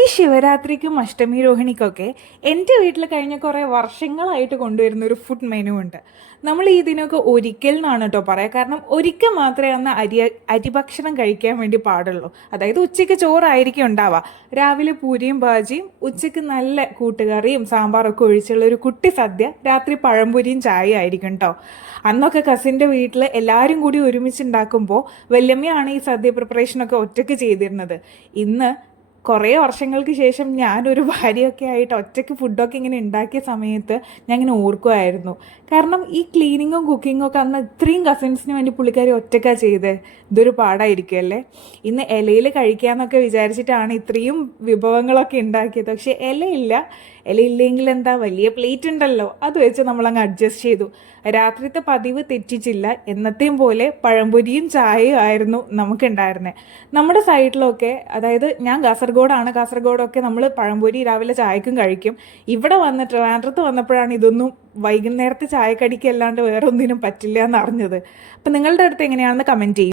ഈ ശിവരാത്രിക്കും അഷ്ടമി രോഹിണിക്കൊക്കെ എൻ്റെ വീട്ടിൽ കഴിഞ്ഞ കുറേ വർഷങ്ങളായിട്ട് കൊണ്ടുവരുന്ന ഒരു ഫുഡ് മെനു ഉണ്ട്. നമ്മൾ ഈ ഇതിനൊക്കെ ഒരിക്കൽ എന്നാണ് കേട്ടോ പറയാം. കാരണം ഒരിക്കൽ മാത്രമേ അന്ന് അരിഭക്ഷണം കഴിക്കാൻ വേണ്ടി പാടുള്ളൂ. അതായത് ഉച്ചയ്ക്ക് ചോറായിരിക്കും ഉണ്ടാവുക, രാവിലെ പൂരിയും ഭാജിയും, ഉച്ചയ്ക്ക് നല്ല കൂട്ടുകറിയും സാമ്പാറൊക്കെ ഒഴിച്ചുള്ള ഒരു കുട്ടി സദ്യ, രാത്രി പഴംപൊരിയും ചായ ആയിരിക്കും കേട്ടോ. അന്നൊക്കെ കസിൻ്റെ വീട്ടിൽ എല്ലാവരും കൂടി ഒരുമിച്ചുണ്ടാക്കുമ്പോൾ വല്യമ്മയാണ് ഈ സദ്യ പ്രിപ്പറേഷനൊക്കെ ഒറ്റയ്ക്ക് ചെയ്തിരുന്നത്. ഇന്ന് കുറേ വർഷങ്ങൾക്ക് ശേഷം ഞാനൊരു ഭാര്യയൊക്കെ ആയിട്ട് ഒറ്റയ്ക്ക് ഫുഡൊക്കെ ഇങ്ങനെ ഉണ്ടാക്കിയ സമയത്ത് ഞാൻ ഇങ്ങനെ ഓർക്കുമായിരുന്നു. കാരണം ഈ ക്ലീനിങ്ങും കുക്കിങ്ങും ഒക്കെ അന്ന് ഇത്രയും കസിൻസിന് വേണ്ടി പുള്ളിക്കാരി ഒറ്റയ്ക്കാണ് ചെയ്തത്. ഇതൊരു പാടായിരിക്കുമല്ലേ. ഇന്ന് ഇലയിൽ കഴിക്കാമെന്നൊക്കെ വിചാരിച്ചിട്ടാണ് ഇത്രയും വിഭവങ്ങളൊക്കെ ഉണ്ടാക്കിയത്. പക്ഷേ ഇലയില്ലെങ്കിൽ എന്താ, വലിയ പ്ലേറ്റ് ഉണ്ടല്ലോ, അത് വെച്ച് നമ്മളങ്ങ് അഡ്ജസ്റ്റ് ചെയ്തു. രാത്രിത്തെ പതിവ് തെറ്റിച്ചില്ല. എന്നത്തെയും പോലെ പഴംപൊരിയും ചായയും ആയിരുന്നു നമുക്കുണ്ടായിരുന്നത്. നമ്മുടെ സൈഡിലൊക്കെ, അതായത് ഞാൻ കാസർഗോഡൊക്കെ നമ്മൾ പഴംപൊരി രാവിലെ ചായക്കും കഴിക്കും. ഇവിടെ വന്നിട്ട് ട്രിവാൻഡ്രത്ത് വന്നപ്പോഴാണ് ഇതൊന്നും വൈകുന്നേരത്തെ ചായക്കടിക്ക് അല്ലാണ്ട് വേറെ ഒന്നിനും പറ്റില്ല എന്നറിഞ്ഞത്. അപ്പം നിങ്ങളുടെ അടുത്ത് എങ്ങനെയാണെന്ന് കമൻറ്റ് ചെയ്യും.